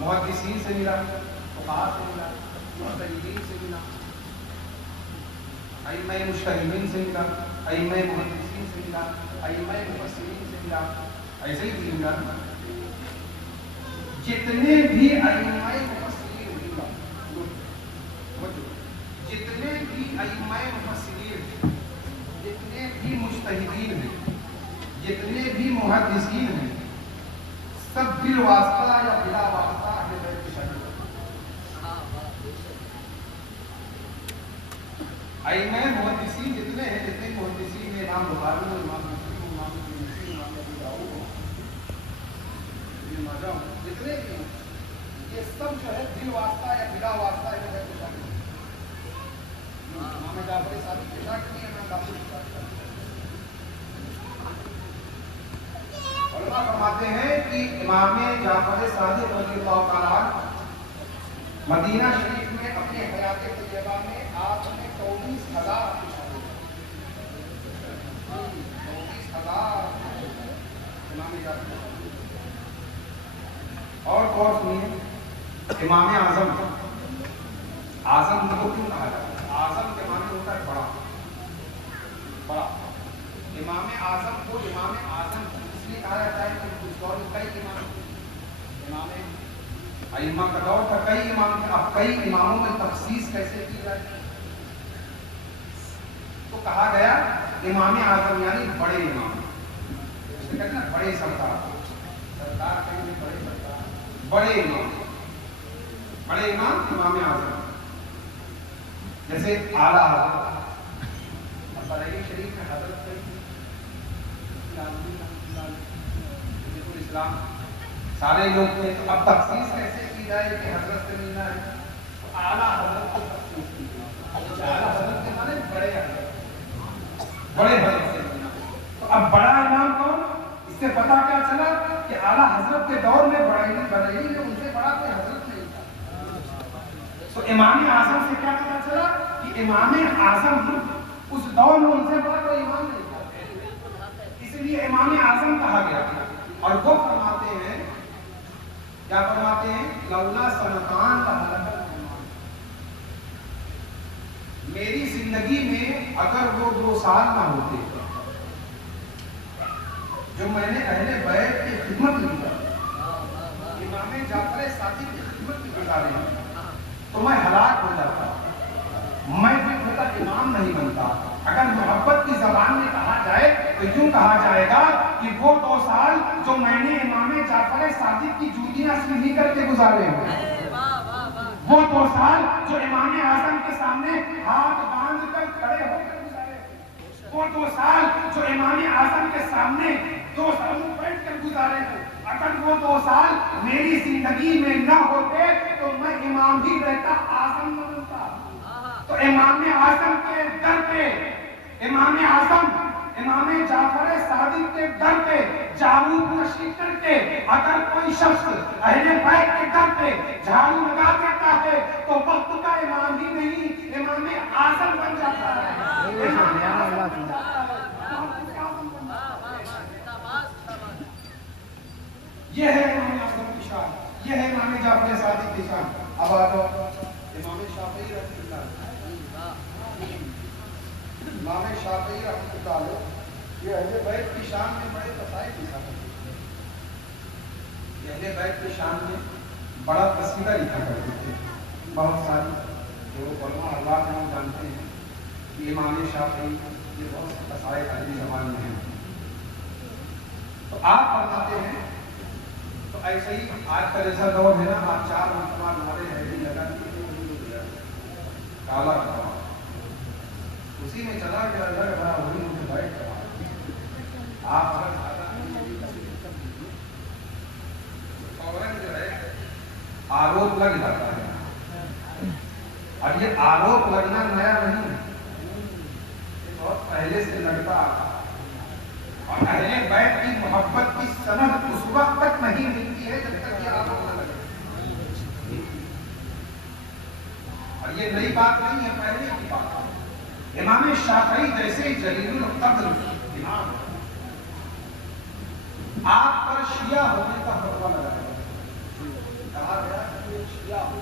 محدثین سے ملا، فقہاء سے ملا، مجتہدین سے ملا، ائمہ مجتہدین سے ملا، ائمہ محدثین سے ملا، ائمہ مفسرین سے ملا، ایسے ہی دین کا جتنے بھی ائمہ مفسرین ملا، جتنے بھی ائمہ مفسرین، جتنے بھی مجتہدین ہیں، جتنے بھی محدثین ہیں، سب بالواسطہ یا بلا واسطہ اہل بیت کے شاگرد ائمہ محدثین جتنے ہیں، جتنے محدثین ہیں، امام بخاری ہو، امام مسلم ہو، امام ترمذی ہو، امام ابو داؤد ہو، ابن ماجہ ہو، جتنے بھی ہیں یہ سب جو ہے بالواسطہ یا بلا واسطہ اہل بیت کے شاگرد ہیں۔ امام جعفر صادق کے شاگرد نہیں، امام باقر کے شاگرد ہیں۔ علماء فرماتے ہیں کہ امام جعفر صادق رضی اللہ تعالیٰ مدینہ شریف میں اپنے حیات طیبہ میں آپ نے 24,000 امام جعفر اور سنیے، امام اعظم کو کیوں کہا جاتا ہے؟ اعظم کے معنی ہوتا ہے بڑا بڑا۔ امام اعظم کو امام اعظم اس لیے کہا جاتا ہے کہ اس دور میں کئی امام ائمہ کا دور تھا، کئی امام تھے، اب کئی اماموں میں تخصیص کیسے کی جائے تو کہا گیا امام اعظم یعنی بڑے امام، کہتے ہیں نا بڑے سردار، سردار کہیں گے بڑے سردار، بڑے امام امام اعظم، جیسے اعلیٰ حضرت بریلی شریف میں حضرت اسلام سارے لوگ تھے، تو اب تخصیص کیسے کی جائے کہ حضرت سے ملنا ہے تو اعلیٰ حضرت کو تخصیص کی جائے۔ اعلیٰ حضرت کے معنی بڑے حضرت سے ملنا، تو اب بڑا امام کون؟ اس سے پتہ کیا چلا کہ اعلیٰ حضرت کے دور میں بریلی میں ان سے بڑا کوئی حضرت نہیں تھا۔ تو امام اعظم سے کیا پتہ چلا کہ امام اعظم اس دور میں ان سے بڑا کوئی امام نہیں تھا، اس لیے امام اعظم کہا گیا۔ اور وہ فرماتے ہیں، کیا فرماتے ہیں؟ لولا سنتان لہلک الامام، میری زندگی میں اگر وہ 2 سال نہ ہوتے جو میں نے اہل بیت کی خدمت کی، امام جعفر صادق کی خدمت کی گزارے ہیں، تو میں ہلاک ہو جاتا، میں پھر ہوتا امام نہیں بنتا۔ اگر محبت کی زبان میں کہا جائے تو یوں کہا جائے گا کہ وہ 2 سال جو میں نے امام جعفر صادق کی جوتیاں سیدھی کر کے گزارے ہیں، وہ 2 سال جو امام اعظم کے سامنے ہاتھ باندھ کر کھڑے ہو کر گزارے، وہ 2 سال جو امام اعظم کے سامنے 2 سالوں بیٹھ کر گزارے ہیں، اگر وہ 2 سال میری زندگی میں نہ ہوتے تو میں امام ہی رہتا، اعظم نہ بنتا۔ تو امام اعظم کے در پہ، امام اعظم امام جعفر صادق کے در پہ جھاڑو نشی کر کے اگر کوئی شخص اہل بیت کے در پہ جھاڑو لگا دیتا ہے تو وقت کا امام ہی نہیں، امام اعظم بن جاتا ہے۔ یہ ہے امام اعظم کی شان، یہ ہے امام جعفر صادق کی شان۔ اب آ جاؤ امام شافعی رحمۃ اللہ، امام شافعی رحمۃ اللہ یہ اہل بیت کی شان میں بڑے قصائد لکھا کرتے تھے، یہ اہل بیت کی شان میں بڑا قصیدہ لکھا کرتے تھے، بہت ساری جو علماء اللہ کے ہم جانتے ہیں کہ امام شافعی یہ بہت سے قصائد عربی زبان میں ہیں۔ تو آپ فرماتے ہیں، تو ایسے ہی آج کا جیسا دور ہے نا، آپ 4 مرتبہ نعرے ہیڈی لگا دیے، کالا کروا اسی میں چلا گیا، لگ رہا وہی مجھے بیٹھ رہا۔ آپ اگر فوراً جو ہے آروپ لگ جاتا ہے، اور یہ آروپ لگنا نیا نہیں، یہ بہت پہلے سے لگتا آتا، اور اہل بیت کی محبت کی سند اس وقت تک نہیں ملتی ہے جب تک یہ آروپ نہ لگے، اور یہ نئی بات نہیں ہے، پہلے کی بات ہے۔ امام شافعی جیسے جلیل القدر امام، آپ پر شیعہ شیعہ ہونے کا فتویٰ لگایا کہا گیا کہ شیعہ ہو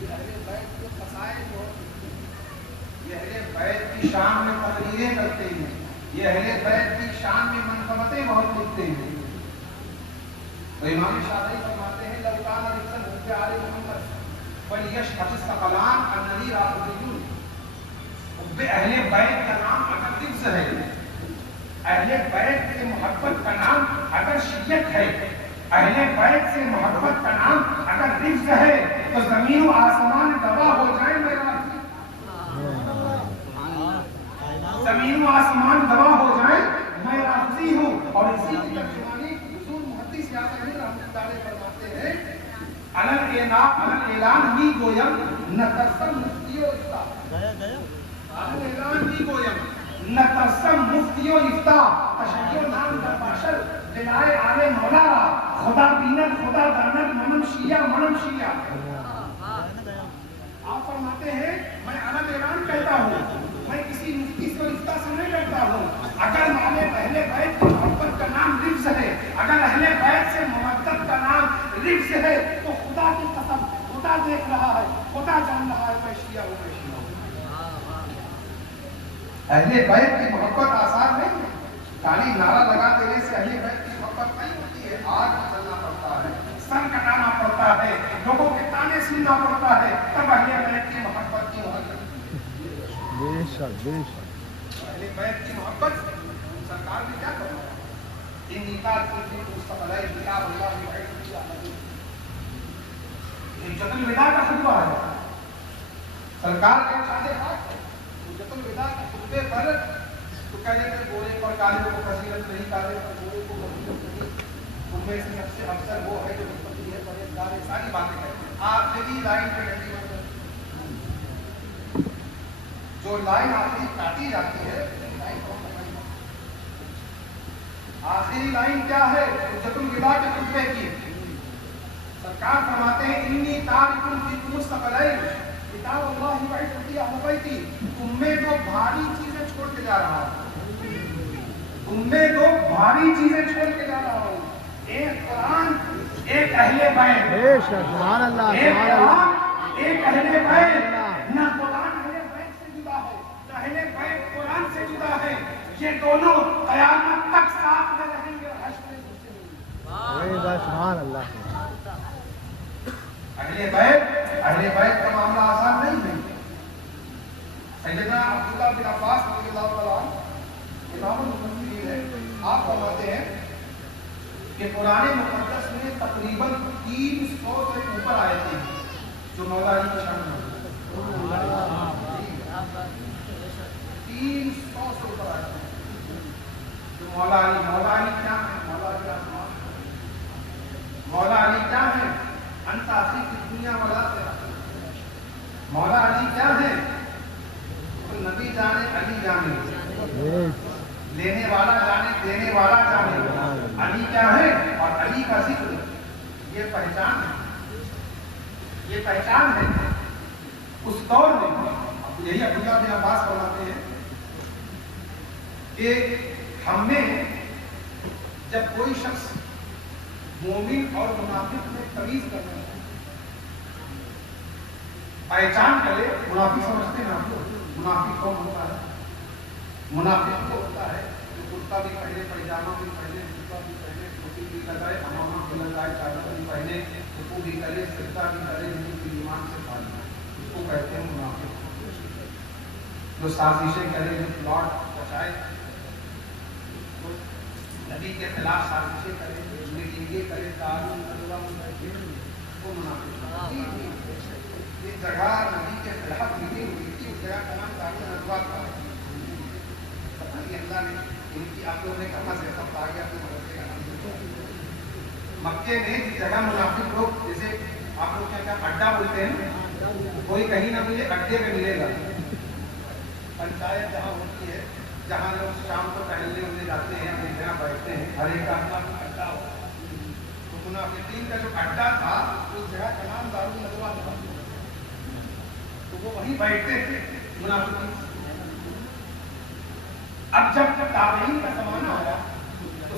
یہ اہل بیت کے قصائد ہو یہ اہل بیت کی شان میں تقریریں کرتے ہیں یہ اہل بیت کی شان میں منقبتیں بہت لکھتے ہیں تو امام شافعی فرماتے ہیں لو کان رجلا حب آل محمد فلیشهد الثقلان اننی رافضی حب اہل بیت کا نام اگر لفظ ہے اہل بیت سے محبت کا نام اگر شیعت ہے اہل بیت سے محبت کا نام اگر لفظ ہے تو زمین و آسمان گواہ ہو جائیں میرا زمین و آسمان گواہ ہو جائیں میں رافضی ہوں اور اسی کی ترجمانی حضور محدث یاسین رحمۃ اللہ علیہ فرماتے ہیں علل اعلان می گویم نترسم مفتی و افتاء علل اعلان می گویم نترسم مفتی و افتاء تشیع نام در باشد دلائے آل مولا خدا بیند خدا داند منم شیعہ آپ فرماتے ہیں میں علل اعلان کہتا ہوں میں کسی مفتی سے افتاء سے نہیں کرتا ہوں اگر اہل بیت کی محبت کا نام لفظ ہے اگر اہل بیت سے محبت کا نام لفظ ہے تو خدا کی قسم خدا دیکھ رہا ہے خدا جان رہا ہے میں شیعہ ہوں اہل بیت کی محبت آسان نہیں ہے خالی نعرہ لگا دینے سے اہل بیت کی محبت نہیں ہوتی ہے آگ چلنا پڑتا ہے سر کٹانا پڑتا ہے لوگوں کے تانے سننا پڑتا ہے تب اہل بیت کی محبت کی محبت بے شک اہل بیت کی محبت سرکار نے کیا کرنا ان نکات کی مستقبلائی کتاب اللہ کی بیت کی آمدی حجت الوداع کا خطبہ ہے سرکار کے ارشاد پاک حجت الوداع کے خطبے پر تو کہنے کہ گورے پر کالے کو فضیلت نہیں کالے پر گورے کو فضیلت نہیں ان میں سے سب سے افضل وہ ہے جو متقی ہے پرہیزگار ہے ساری باتیں کہتے ہیں آخری لائن پہ ڈنڈی جو لائن آخری کاٹی جاتی ہے آخری لائن کیا ہے حجت الوداع کے خطبے کی سرکار فرماتے ہیں انی تارک فیکم الثقلین کتاب اللہ و عزتی اہل بیتی تم میں دو بھاری چیزیں چھوڑ کے جا رہا ہوں تم میں دو بھاری چیزیں چھوڑ کے جا رہا ہوں ایک قرآن ایک اہل بیت سبحان اللہ ایک قرآن ایک اہل بیت نہ قرآن اہل بیت سے جدا ہے نہ اہل بیت قرآن سے جدا ہے یہ دونوں قیامت تک ساتھ میں رہیں گے حشر میں سبحان اللہ اہل بیت کا معاملہ آسان نہیں ہے سیدنا عبداللہ بن عباس رضی اللہ تعالیٰ عنہ امام المفسرین ہے آپ فرماتے ہیں کہ قرآن مقدس میں تقریباً 300 سے اوپر آئے تھے جو مولا علی کی شان میں 300 سے اوپر آئے تھے جو مولا علی کیا ہے مولا علی کیا ہے انت آخری کی دنیا والا سے مولا علی کیا ہے تو نبی جانے علی جانے لینے والا جانے دینے والا جانے علی کیا ہے اور علی کا ذکر یہ پہچان ہے اس دور میں یہی عبداللہ بن عباس فرماتے ہیں کہ ہم نے جب کوئی شخص مومن اور منافق میں تمیز کرنا ہے پہچان کرے منافق سمجھتے ہیں آپ لوگ منافق کون ہوتا ہے منافق کو ہوتا ہے جو کرتا بھی پہنے پائجامہ بھی پہنے جوتا بھی پہنے ٹوپی بھی لگائے امامہ بھی لگائے چادر بھی پہنے رکوع بھی کرے سجدہ بھی کرے ہندو کی ایمان سے پالنا اس کو کہتے ہیں منافق جو سازشیں کرے جو پلاٹ بچائے نبی کے خلاف سازشیں کرے میٹنگیں کرے تعلیم وہ منافق یہ جگہ نبی کے خلاف میٹنگ ہوئی تھی اس جگہ کا نام تعلیم ندوہ تھا اللہ نے ان کی آپ لوگوں نے کہاں سے سب آ گیا مدرسے کا نام مکے میں جس جگہ منافق لوگ جیسے آپ لوگ کیا اڈا بولتے ہیں کوئی کہیں نہ ملے اڈے میں ملے گا پنچایت جہاں ہوتی ہے جہاں لوگ شام کو ٹہلنے اڑنے جاتے ہیں اپنی جگہ بیٹھتے ہیں ہر ایک کا اپنا اڈا ہو تو منافقین کا جو اڈا تھا اس جگہ کا نام دارالندوا تھا تو وہ وہیں بیٹھتے تھے منافقین اب جب تابعین کا زمانہ آیا تو